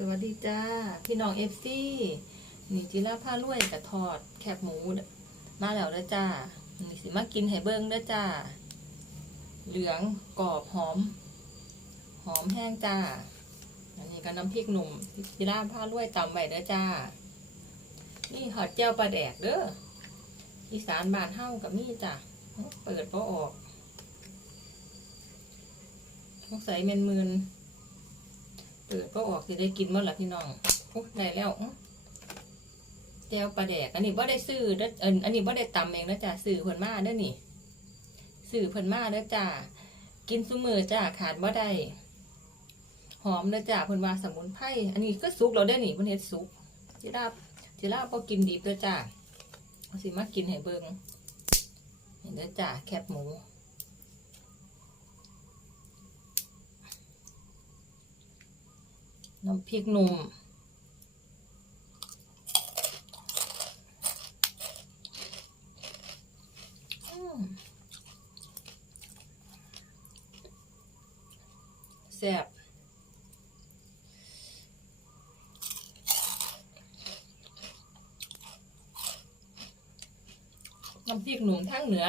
สวัสดีจ้า พี่น้องเอฟซีนี่จิราผ้ารวยกับทอดแคบหมูมาแล้วเด้อจ้านี่สิมากินให้เบิ้งเด้จ้า เหลืองกรอบหอม หอมแห้งจ้า อันนี้ก็น้ำพริกหนุ่มจิราผ้ารวยตำไว้เด้อจ้า นี่หอดเจียวปลาแดกเด้ออีสานบานเฮ้ากับนี่จ้ะเปิดก็ออกสงสัยเมนมืน เปิดก็ออกสิได้กินมื่อไหร่พี่น้องอุ๊ยได้แล้วอื้อแจวปลาแดก อันนี้บ่ได้ซื้อเด้อเอินอันนี้บ่ได้ตำเองนะจ้ะซื้อเพิ่นมาเด้อนี่ซื้อเพิ่นมาเด้อจ้ากินซุมือจ้าขาดบ่ได้หอมเด้อจ้าเพิ่นว่าสมุนไพรอันนี้ก็สุกแล้วเด้อนี่เพิ่นเฮ็ดสุกจิราบจิราบบ่กินดิบเด้อจ้าเอาสิมากินให้เบิ่งเห็นเด้อจ้าแคบหมู น้ำพริกหนุ่ม แซ่บน้ำพริกหนุ่มทั้งเหนือ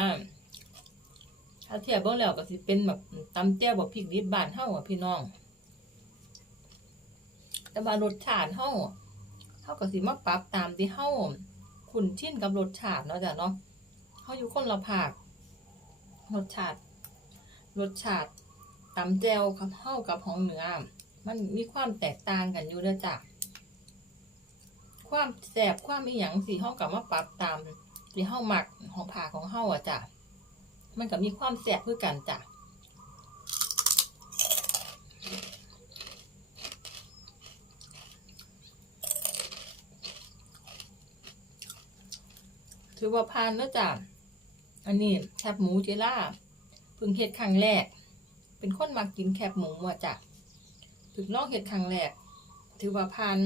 ถ้าเทียบเบ้างแล้วก็สิเป็นแบบตำเตี้ยวแบบพริกดิบบานเฮาอะพี่น้อง แต่ว่ารสชาติเฮาเฮาก็สิมาปรับตามที่เฮาคุ้นชินกับรสชาติเนาะจ้ะเนาะเฮาอยู่คนละภาครสชาติ รสชาติตำแจวกับเฮากับของเหนือ มันมีความแตกต่างกันอยู่เด้อจ้ะความแซ่บความอีหยังสิเฮาก็มาปรับตามที่เฮาหมักของภาคของเฮาอะจ้ะมันก็มีความแซ่บคือกันจ้ะ ถือว่าผ่านแล้วจ้ะอันนี้แคบหมูเจล่าเพิ่งเฮ็ดครั้งแรก เป็นคนมากินแคบหมูอะจ้ะเพิ่งลองเฮ็ดครั้งแรก ถือว่าผ่าน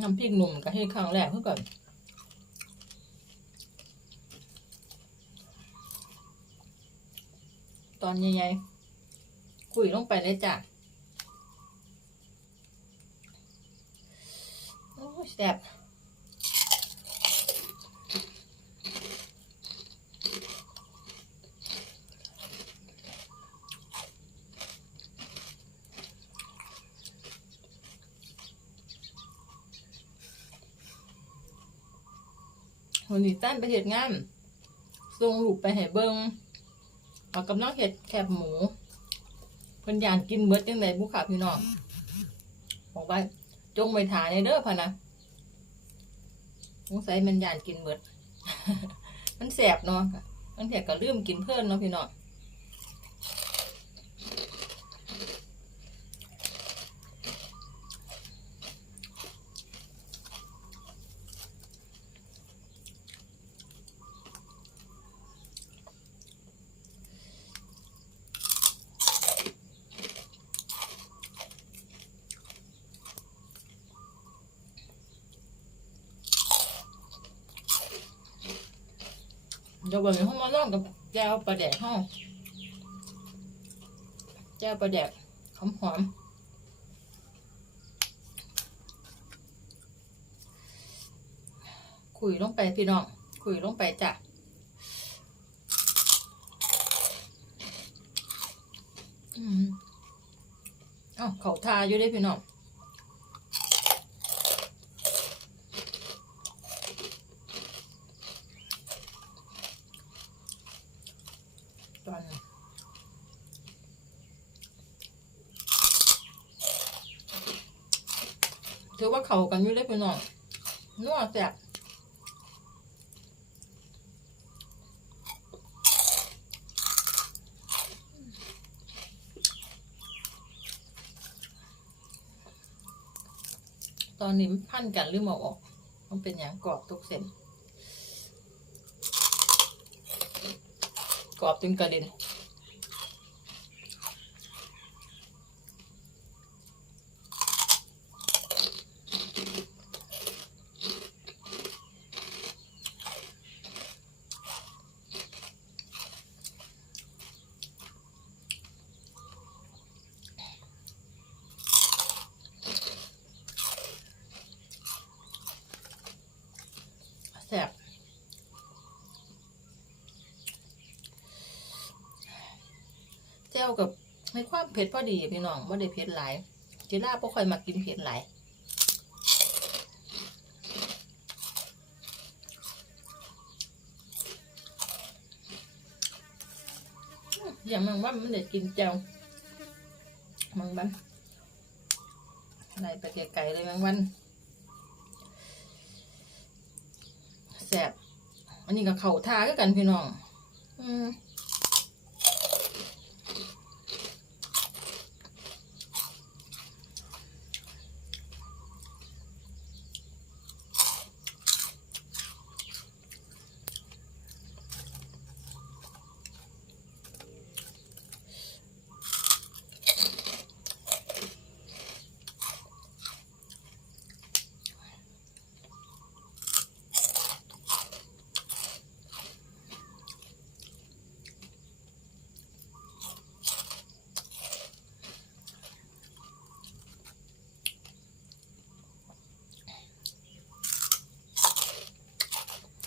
น้ำพริกหนุ่มก็เฮ็ดครั้งแรกเพื่อก่อนตอนใหญ่ๆคุยลงไปเลยจ้ะ โอ้ย แซ่บวันนี้ตั้นไปเห็ดงานส่งลูกไปให้เบิงเอากำลังเห็ดแคบหมูเพิ่นอยากกินเบิดจังไดบุค่ะพี่น้องบอกว่าจงไปถ่ายในเด้อพะนะ สงสัยมันยานกินเบิด มันแสบเนาะมันแสบก็ลืมกินเพิ่นเนาะพี่น้อง เดี๋ยววันนี้ห้องมาลองกับแก้วปลาแดกห้องแก้วปลาแดกหอมหอมๆคุยลงไปพี่น้องคุยลงไปจ้ะอืมอ้าเขาทาอยู่ได้พี่น้อง ถือว่าเขากันอยู่ได้พี่น้องนัวแซ่บตอนนี้พันกันหรือมาออก มันเป็นอย่างกรอบทุกเส้นกรอบจนกระเด็น จ้วกับให้ความเผ็ดพอดีพี่น้องไม่ได้เผ็ดหลายจิล่าบ่ค่อยมากินเผ็ดหลายอย่างมังว่ามันได้กินแจ้วมังบันไล่ไปไกลๆเลยมังวันแสบอันนี้ก็เข่าทาก็กันพี่น้อง อืม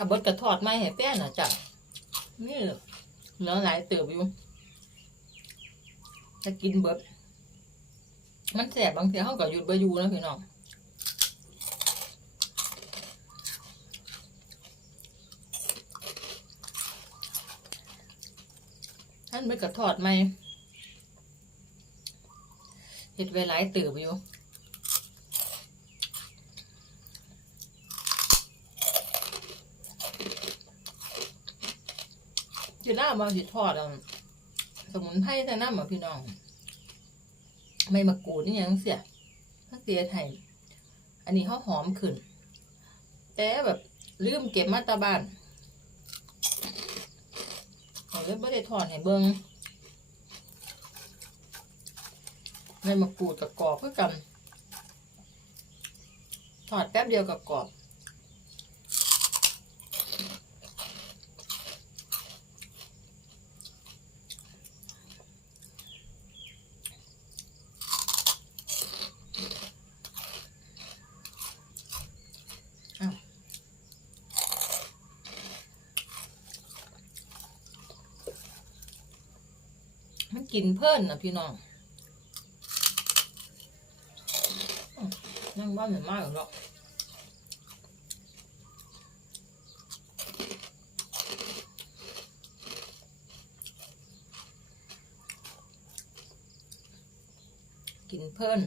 ถ้าเบิดกระทอดไม่ให้แป้นอะจ้ะนี่เหลือหลายเติบอยู่จะกินเบิดมันแสบบางทีเขาก็หยุดไปอยู่นะพี่น้องท่านเบิดกระทอดไหมเห็ดไวหลายเติบอยู่ อยู่หน้ามาสิทอดอะสมุนไพรแต่น้ำอะพี่น้อง ไม่มากรูดนี่ยังเสียถ้าเตียไทย อันนี้เขาหอมขึ้น แต่แบบลืมเก็บมาตาบ้านเขาเลยไม่ได้ทอดให้เบิงไม่มากรูดกับกรอบเพื่อกัน ทอดแป๊บเดียวกับกรอบ กินเพิ่นนะพี่น้องนั่งบ้านเหมือนมากหรอกกินเพิ่น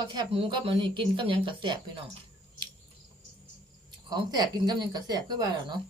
ว่าแคบหมูกับมันนี่กินกับยังกระแสบพี่น้องของแสบกินกับยังกระแสบก็ไปแล้วเนาะ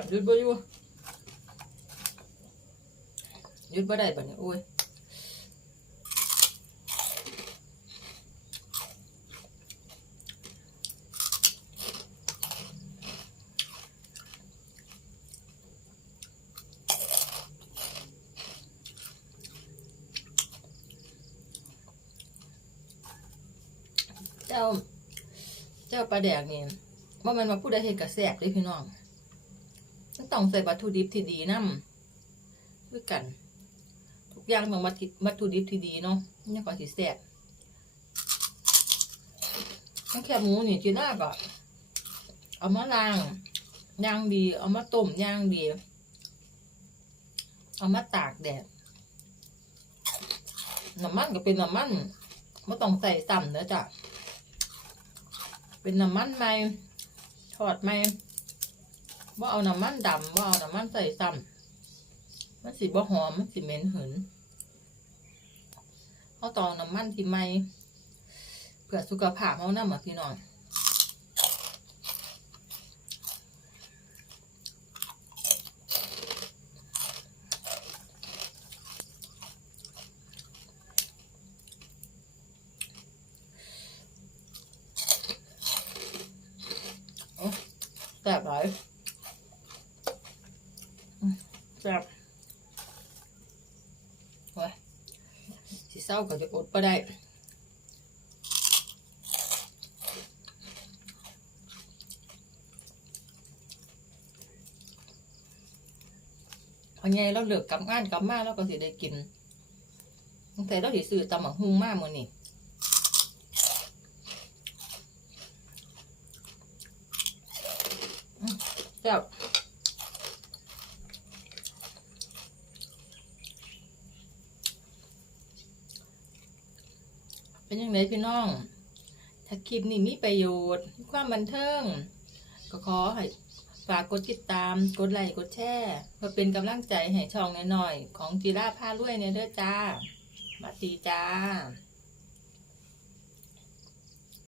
บหยุดบ่อยู่หยุดบ่ได้บัดนี้โอ้ยเจ้า เจ้าปลาแดกนี่ว่ามันมาพูดได้เห็นกระแสบเลยพี่น้อง ต้องใส่วัตถุดิบที่ดีนำด้วยกัน ทุกอย่างต้องวัตถุดิบที่ดีเนาะนี่ก่อนสิแซ่บทั้งแคบหมูนี่จีน่าก็เอามาล้างย่างดี เอามาต้มย่างดี เอามาตากแดดน้ำมันก็เป็นน้ำมันไม่ต้องใส่ซ้ำเด้อจ้ะเป็นน้ำมันใหม่ทอดใหม่ ว่าเอาน้ำมันดำว่าเอาน้ำมันใส่ซ้ำมันสิบ่หอม มันสิเหม็นหืนเขาตองน้ำมันที่ไม่เพื่อสุขภาพเขาหนำอะพี่น้องแซ่บหลายอืมแซ่บโอ้ยสิ เศร้าก็จะอดไปได้พอไงเราเลิกกลับงานกลับมาเราก็สิได้กินตั้งแต่เราสิซื้อตำหมักฮุงมากมือนี้อืมแซ่บ เป็นยังไงพี่น้อง ถ้าคลิปนี้มีประโยชน์มีความบันเทิง ก็ขอให้ฝากกดติดตาม กดไลค์ กดแชร์เพื่อเป็นกำลังใจให้ช่องน้อยๆของจีราผ้ารวยเนี่ยเด้อจ้ามาตีจ้า